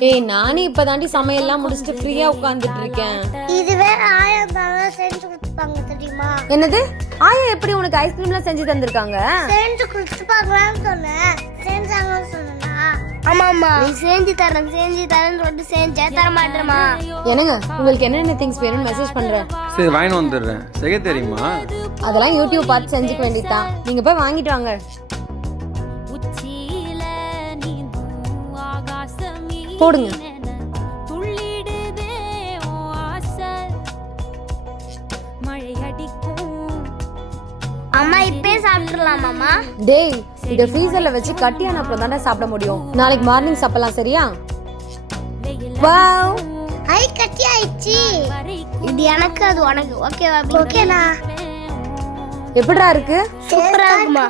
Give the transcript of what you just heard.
ஏய் நானே இப்பதாண்டி சமையல்லாம் முடிச்சுட்டு ஃப்ரீயா உட்கார்ந்துட்டு இருக்கேன். இதுவே ஆயிரம் ரூபாய் செஞ்சு கொடுத்துப்பாங்க தெரியுமா? என்னது? ஆயா எப்படி உனக்கு ஐஸ்கிரீம்லாம் செஞ்சு தந்திருக்காங்க? செஞ்சு கொடுத்துப்பாங்களான்னு சொன்னேன். செஞ்சாங்கன்னு சொன்னா ஆமாம்மா. நீ செஞ்சு தரேன் செஞ்சு தரேன்னு சொல்லிட்டு செஞ்சே தர மாட்டேமா என்னங்க உங்களுக்கு என்னென்ன திங்ஸ் வேணும்னு மெசேஜ் பண்றேன்? சரி வாங்கிட்டு வந்துடுறேன். செய்ய தெரியுமா? அதெல்லாம் யூடியூப் பார்த்து செஞ்சுக்க வேண்டியதுதான். நீங்க போய் வாங்கிட்டு வாங்க. போடுங்க. அம்மா இப்பயே சாப்பிட்டுலாமாம்மா டேய் இத ஃப்ரீசர்ல வச்சு கட்டியான அப்புறம் தானே சாப்பிட முடியும். நாளைக்கு மார்னிங் சாப்பிடலாம் சரியா? வாவ் ஐ கட்டி ஆயிடுச்சு. இது எனக்கு அது உனக்கு. ஓகேவா ஓகேண்ணா எப்படிடா இருக்கு? சூப்பரா இருக்குமா?